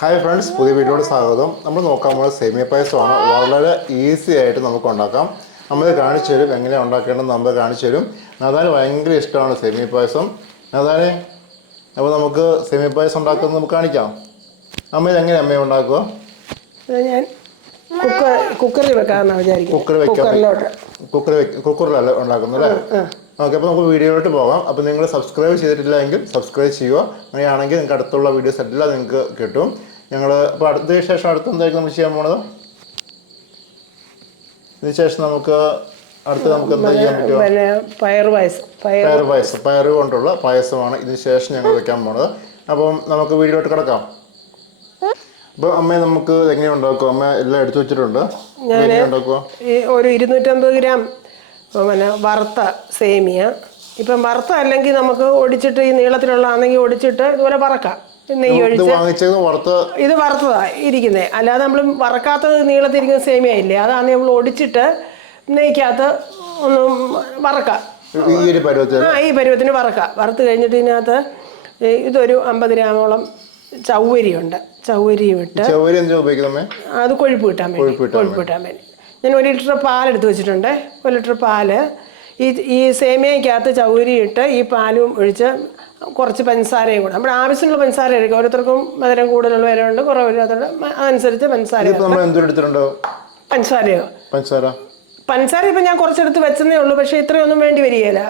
Hi friends, പുതിയ വീഡിയോയുടെ സ്വാഗതം. നമ്മൾ നോക്കാൻ പോകുന്നത് സേമിയ പായസമാണ്. വളരെ ഈസി ആയിട്ട് നമുക്ക് ഉണ്ടാക്കാം. നമ്മൾ കാണിച്ചു തരും എങ്ങനെയാണ് ഉണ്ടാക്കേണ്ടത്. നമ്മൾ കാണിച്ചു തരും. നദാന് ഭയങ്കര ഇഷ്ടമാണ് സേമിയ പായസം. നദാനെ, അപ്പോൾ നമുക്ക് സേമിയ പായസം ഉണ്ടാക്കുന്നത് നമുക്ക് കാണിക്കാം. അമ്മ ഇതെങ്ങനെ അമ്മ ഉണ്ടാക്കുക? ഞാൻ കുക്കറിൽ വെക്കാമെന്നാണ് വിചാരിക്കുന്നത്. കുക്കറിലല്ല ഉണ്ടാക്കുന്നത് അല്ലേ? ഓക്കെ, അപ്പോൾ നമുക്ക് വീഡിയോയിലോട്ട് പോകാം. അപ്പോൾ നിങ്ങൾ സബ്സ്ക്രൈബ് ചെയ്തിട്ടില്ല എങ്കിൽ സബ്സ്ക്രൈബ് ചെയ്യുക. അങ്ങനെയാണെങ്കിൽ നിങ്ങൾക്ക് അടുത്തുള്ള വീഡിയോസ് എല്ലാം നിങ്ങൾക്ക് കിട്ടും. ഞങ്ങൾ അപ്പോൾ അടുത്തതിന് ശേഷം എന്തായിരിക്കും നമ്മൾ ചെയ്യാൻ പോണത്? ഇതിന് ശേഷം നമുക്ക് എന്താ ചെയ്യാൻ പറ്റുമോ? പയർ കൊണ്ടുള്ള പായസമാണ് ഇതിന് ശേഷം ഞങ്ങൾ വെക്കാൻ പോണത്. അപ്പം നമുക്ക് വീഡിയോയിലോട്ട് കിടക്കാം. അപ്പോൾ അമ്മ നമുക്ക് എങ്ങനെ ഉണ്ടാക്കും? അമ്മ എല്ലാം എടുത്തു വെച്ചിട്ടുണ്ട്. ഒരു 250 ഗ്രാം വറുത്ത സേമിയ. ഇപ്പം വറുത്ത അല്ലെങ്കിൽ നമുക്ക് ഒടിച്ചിട്ട് ഈ നീളത്തിലുള്ള ആണെങ്കിൽ ഒടിച്ചിട്ട് ഇതുപോലെ വറക്കാം. നെയ്യ് ഒഴിച്ച് ഇത് വറുത്തതാ ഇരിക്കുന്നത്. അല്ലാതെ നമ്മൾ വറക്കാത്തത് നീളത്തിരിക്കുന്ന സേമിയ ഇല്ലേ, അതാണ് നമ്മൾ ഒടിച്ചിട്ട് നെയ്ക്കകത്ത് ഒന്ന് വറക്കാം. ഈ പരുവത്തിന് വറക്കാം. വറുത്ത് കഴിഞ്ഞിട്ട് ഇതിനകത്ത് ഇതൊരു 50 ഗ്രാമോളം ചൗവരിയുണ്ട്. ചൗവരിയും ഇട്ട് അത് കൊഴുപ്പ് കിട്ടാൻ വേണ്ടി ഞാൻ 1 ലിറ്റർ പാലെടുത്ത് വെച്ചിട്ടുണ്ട്. 1 ലിറ്റർ പാല് ഈ സേമിയയ്ക്കകത്ത് ചൗവരി ഇട്ട് ഈ പാലും ഒഴിച്ച് കുറച്ച് പഞ്ചസാരയും കൂടെ നമ്മുടെ ആവശ്യമുള്ള പഞ്ചസാര എടുക്കുക. ഓരോരുത്തർക്കും മധുരം കൂടുതലുള്ളവരുണ്ട്, കുറവില്ലാത്തവരുണ്ട്. അതനുസരിച്ച് പഞ്ചസാര ഇപ്പം ഞാൻ കുറച്ചെടുത്ത് വെച്ചതേ ഉള്ളൂ. പക്ഷേ ഇത്രയൊന്നും വേണ്ടി വരികയില്ല.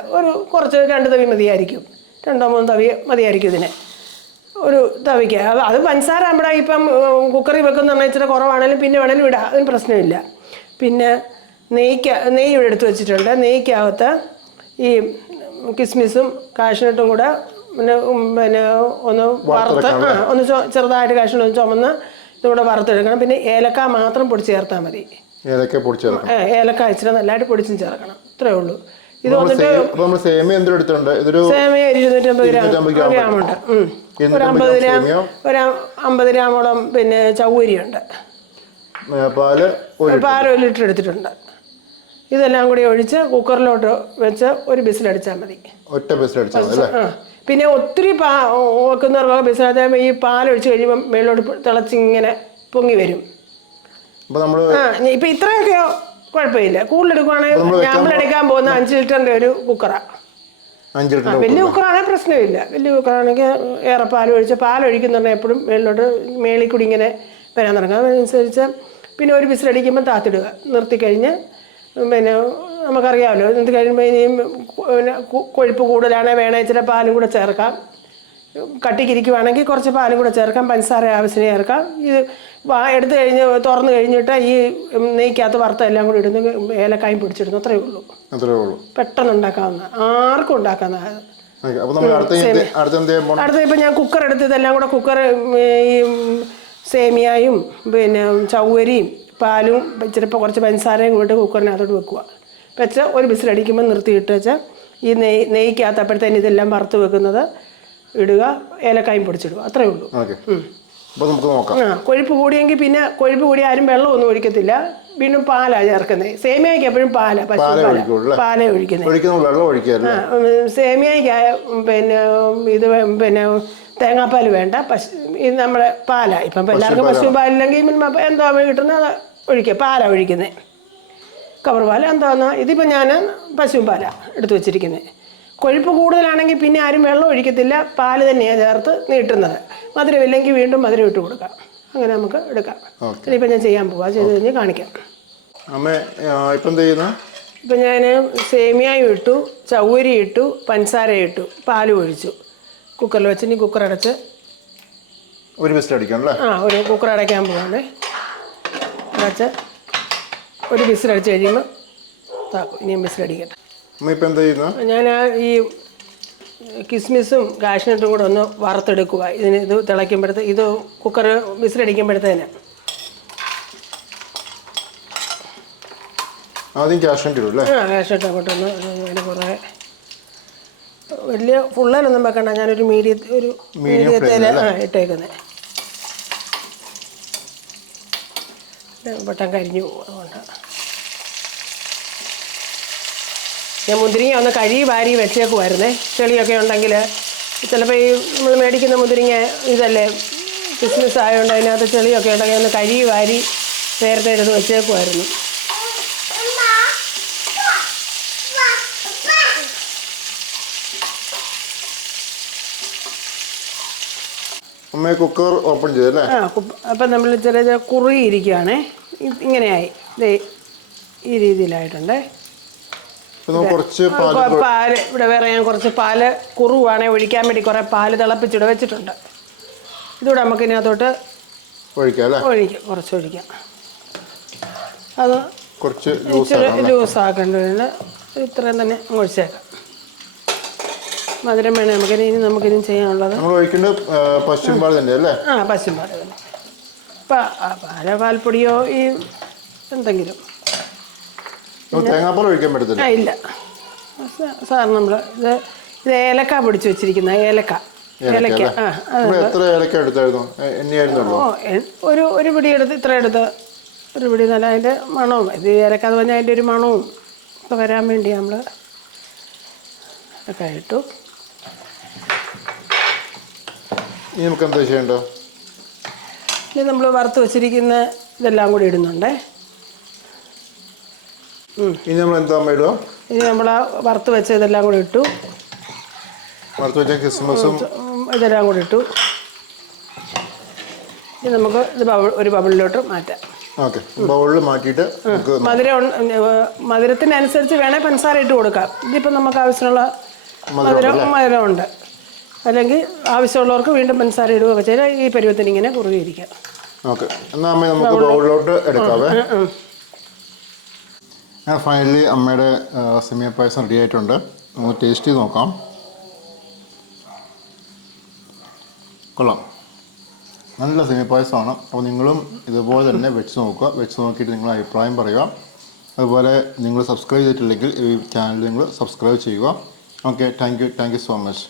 കുറച്ച് 2 തവി മതിയായിരിക്കും. 2-3 തവി മതിയായിരിക്കും ഇതിന് ഒരു തവിക്ക്. അത് പഞ്ചസാര നമ്മുടെ ഇപ്പം കുക്കറിൽ വെക്കുന്ന പറഞ്ഞാൽ ഇച്ചിരി കുറവാണെങ്കിലും പിന്നെ വേണേലും ഇടാം, അതിന് പ്രശ്നമില്ല. പിന്നെ നെയ്യ് ഇവിടെ എടുത്ത് വെച്ചിട്ടുണ്ട്. നെയ്ക്കകത്ത് ഈ കിസ്മിസും കാഷ്നട്ടും കൂടെ പിന്നെ ഒന്ന് വറുത്ത് ഒന്ന് ചെറുതായിട്ട് കാഷ്നട്ട് ചുമന്ന് ഇതുകൂടെ വറുത്തെടുക്കണം. പിന്നെ ഏലക്ക മാത്രം പൊടിച്ച് ചേർത്താൽ മതി. ഏലക്ക ഇച്ചിരി നല്ലതായിട്ട് പൊടിച്ചും ചേർക്കണം. ഇത്രയേ ഉള്ളൂ. ഇത് വന്നിട്ട് സേമിയ 250 ഗ്രാം ഉണ്ട്. ഒരു 50 ഗ്രാമോളം പിന്നെ ചൗവരിയുണ്ട്. പാല് 1 ലിറ്റർ എടുത്തിട്ടുണ്ട്. ഇതെല്ലാം കൂടി ഒഴിച്ച് കുക്കറിലോട്ട് വെച്ച് ഒരു ബിസിലടിച്ചാൽ മതി. പിന്നെ ഒത്തിരി വെക്കുന്നവർക്ക് ബിസിലടിച്ചാൽ ഈ പാലൊഴിച്ച് കഴിയുമ്പോൾ മേലോട്ട് തിളച്ചിങ്ങനെ പൊങ്ങി വരും. ഇപ്പം ഇത്രയൊക്കെയോ കുഴപ്പമില്ല. കൂടുതലെടുക്കുവാണെങ്കിൽ നമ്മളെടുക്കാൻ പോകുന്ന 5 ലിറ്ററിൻ്റെ ഒരു കുക്കറാണ്. വലിയ കുക്കറാണെങ്കിൽ പ്രശ്നമില്ല. വലിയ കുക്കറാണെങ്കിൽ ഏറെ പാലൊഴിക്കുന്നുണ്ടെങ്കിൽ എപ്പോഴും മേളിൽ കൂടി ഇങ്ങനെ വരാൻ തുടങ്ങും. അതനുസരിച്ച് പിന്നെ ഒരു വിസിലടിക്കുമ്പോൾ താത്തിടുക. നിർത്തിക്കഴിഞ്ഞ് പിന്നെ നമുക്കറിയാമല്ലോ, നിർത്തി കഴിയുമ്പോൾ ഇനിയും കൊഴുപ്പ് കൂടുതലാണെങ്കിൽ വേണേൽ ഇച്ചിരി പാലും കൂടെ ചേർക്കാം. കട്ടിക്കിരിക്കുവാണെങ്കിൽ കുറച്ച് പാലും കൂടെ ചേർക്കാം. പഞ്ചസാര ആവശ്യത്തിന് ചേർക്കാം. ഇത് എടുത്തു തുറന്നു കഴിഞ്ഞിട്ട് ഈ നെയ്ക്കകത്ത് വറുത്ത എല്ലാം കൂടി ഇടുന്നു. ഏലക്കായും പിടിച്ചിടുന്നു. അത്രയേ ഉള്ളൂ. പെട്ടെന്ന് ഉണ്ടാക്കാവുന്ന, ആർക്കും ഉണ്ടാക്കാവുന്ന. അടുത്ത ഇപ്പം ഞാൻ കുക്കർ എടുത്ത് ഇതെല്ലാം കൂടെ ഈ സേമിയയും പിന്നെ ചൗവരിയും പാലും ചിലപ്പോൾ കുറച്ച് പഞ്ചസാരയും കൂടി കുക്കറിനകത്തോട്ട് വെക്കുക. വെച്ച് ഒരു ബിസിലടിക്കുമ്പോൾ നിർത്തിയിട്ട് വെച്ചാൽ ഈ നെയ്ക്കകത്ത് അപ്പോഴത്തേന് ഇതെല്ലാം വറുത്ത് വെക്കുന്നത് ഇടുക. ഏലക്കായും പൊടിച്ചിടുക. അത്രയേ ഉള്ളൂ. കൊഴുപ്പ് കൂടിയെങ്കിൽ പിന്നെ കൊഴുപ്പ് കൂടി ആരും വെള്ളമൊന്നും ഒഴിക്കത്തില്ല. വീണ്ടും പാലാണ് ചേർക്കുന്നത്. സേമിയയ്ക്ക് എപ്പോഴും പാലേ ഒഴിക്കുന്നത്. സേമിയയ്ക്ക് പിന്നെ ഇത് തേങ്ങാപ്പാൽ വേണ്ട. ഇത് നമ്മുടെ പാലാണ്. ഇപ്പം എല്ലാവർക്കും പശു പാലില്ലെങ്കിൽ എന്തോ കിട്ടുന്നത് അത് ഒഴിക്കുക. പാലാണ് ഒഴിക്കുന്നത്. കവർ പാൽ എന്താണെന്നാ. ഇതിപ്പോൾ ഞാൻ പശു പാലാണ് എടുത്ത് വെച്ചിരിക്കുന്നത്. കൊഴുപ്പ് കൂടുതലാണെങ്കിൽ പിന്നെ ആരും വെള്ളം ഒഴിക്കത്തില്ല. പാല് തന്നെയാണ് ചേർത്ത് നീട്ടുന്നത്. മധുരമില്ലെങ്കിൽ വീണ്ടും മധുരം ഇട്ട് കൊടുക്കാം. അങ്ങനെ നമുക്ക് എടുക്കാം. ഇനിയിപ്പോൾ ഞാൻ ചെയ്യാൻ പോവാം. ചെയ്ത് കഴിഞ്ഞ് കാണിക്കാം. ഇപ്പം ഞാൻ സേമിയയും ഇട്ടു, ചൗവരി ഇട്ടു, പഞ്ചസാര ഇട്ടു, പാലും ഒഴിച്ചു. കുക്കറിൽ വെച്ച് ഇനി കുക്കർ അടച്ച് ഒരു വിസിലടിക്കാം. ഒരു കുക്കർ അടയ്ക്കാൻ പോവാണ്. അടച്ച് ഒരു വിസിലടിച്ച് കഴിയുമ്പോൾ താക്കും. ഇനിയും വിസിലടിക്കട്ടെ. ഞാൻ ഈ കിസ്മിസും കാഷ്നട്ടും കൂടെ ഒന്ന് വറുത്തെടുക്കുക. ഇത് തിളയ്ക്കുമ്പോഴത്തേക്ക് ഇത് കുക്കർ വിസിലടിക്കുമ്പോഴത്തേന് കാഷ്നട്ട് അങ്ങോട്ടൊന്ന് ഞാൻ കുറേ വലിയ ഫുള്ളനൊന്നും വെക്കണ്ട. ഞാനൊരു മീഡിയത്തിൽ ഇട്ടേക്കുന്നത്. പെട്ടെന്ന് കരിഞ്ഞു പോകും. അതുകൊണ്ടാണ് ഞാൻ മുന്തിരിങ്ങ ഒന്ന് വാരി വെച്ചേക്കുമായിരുന്നേ. ചെളിയൊക്കെ ഉണ്ടെങ്കിൽ ചിലപ്പോൾ ഈ നമ്മൾ മേടിക്കുന്ന മുന്തിരിങ്ങ ഇതല്ലേ ബിസിനസ് ആയതുകൊണ്ട് അതിനകത്ത് ചെളിയൊക്കെ ഉണ്ടെങ്കിൽ ഒന്ന് കഴുകി വാരി നേരത്തെ എടുത്ത് വെച്ചേക്കുമായിരുന്നു. അമ്മ കുക്കർ ഓപ്പൺ ചെയ്തല്ലേ? അപ്പം നമ്മൾ ചെറിയ കുറുകിയിരിക്കുകയാണേ. ഇങ്ങനെയായി ദേ ഈ രീതിയിലായിട്ടുണ്ടേ. കുറച്ച് പാല് ഇവിടെ വേറെ ഞാൻ കുറച്ച് പാല് കുറുവാണെങ്കിൽ ഒഴിക്കാൻ വേണ്ടി കുറേ പാല് തിളപ്പിച്ചിട്ട് വെച്ചിട്ടുണ്ട്. ഇതുകൂടെ നമുക്ക് ഇതിനകത്തോട്ട് ഒഴിക്കാം, കുറച്ച് ഒഴിക്കാം. അത് കുറച്ച് ലൂസാക്കേണ്ടതുണ്ട്. ഇത്രയും തന്നെ ഒഴിച്ചേക്കാം. മധുരം വേണേ നമുക്കിനി ചെയ്യാനുള്ളത് പശുമ്പാൽ തന്നെ അല്ലേ? പശുമ്പാൽ തന്നെ. പാൽപ്പൊടിയോ ഈ എന്തെങ്കിലും തേങ്ങാപ്പാൽ ഒഴിക്കാൻ പറ്റത്തില്ല. ഇല്ല. സാർ നമ്മൾ ഇത് ഏലക്ക പൊടിച്ച് വെച്ചിരിക്കുന്ന ഏലക്ക. എത്ര ഏലക്ക എടുത്തായിരുന്നു? ഒരു പിടി എടുത്ത് ഇത്ര എടുത്ത് ഒരു പിടി നല്ല അതിൻ്റെ മണവും ഇത് ഏലക്ക എന്ന് പറഞ്ഞാൽ അതിൻ്റെ ഒരു മണവും ഒക്കെ വരാൻ വേണ്ടി നമ്മൾ ഒക്കെ ഇട്ടു. ഇനി നമുക്ക് എന്താ ചെയ്യണ്ടോ? ഇനി നമ്മൾ വറുത്ത് വെച്ചിരിക്കുന്ന ഇതെല്ലാം കൂടി ഇടുന്നുണ്ടേ. ഇനി നമ്മൾ എന്താ ഇടുക? ഇനി നമ്മൾ വറുത്ത് വെച്ച ഇതെല്ലാം കൂടി ഇട്ടു. വറുത്ത് വെച്ച കിസ്മസും ഇതെല്ലാം കൂടി ഇട്ടു. ഇനി നമുക്ക് ഇത് ഒരു ബബിളിലോട്ട് മാറ്റാം. ബൗളിൽ മാറ്റിയിട്ട് മധുരത്തിനനുസരിച്ച് വേണേൽ പഞ്ചസാര ഇട്ട് കൊടുക്കാം. ഇതിപ്പോൾ നമുക്ക് ആവശ്യമുള്ള മധുരമുണ്ട്. അല്ലെങ്കിൽ ആവശ്യമുള്ളവർക്ക് വീണ്ടും പഞ്ചസാര ഇടുകയൊക്കെ ചെയ്താൽ ഈ പരുവത്തിന് ഇങ്ങനെ കുറുകിയിരിക്കാം. നമുക്ക് ബൗളിലോട്ട് എടുക്കാവേ. ഫൈനലി അമ്മയുടെ സേമിയ പായസം റെഡി ആയിട്ടുണ്ട്. നമുക്ക് ടേസ്റ്റ് ചെയ്ത് നോക്കാം. കൊള്ളാം, നല്ല സേമിയ പായസമാണ്. അപ്പോൾ നിങ്ങളും ഇതുപോലെ തന്നെ വെച്ച് നോക്കുക. വെച്ച് നോക്കിയിട്ട് നിങ്ങളുടെ അഭിപ്രായം പറയുക. അതുപോലെ നിങ്ങൾ സബ്സ്ക്രൈബ് ചെയ്തിട്ടില്ലെങ്കിൽ ഈ ചാനൽ നിങ്ങൾ സബ്സ്ക്രൈബ് ചെയ്യുക. Okay, thank you so much.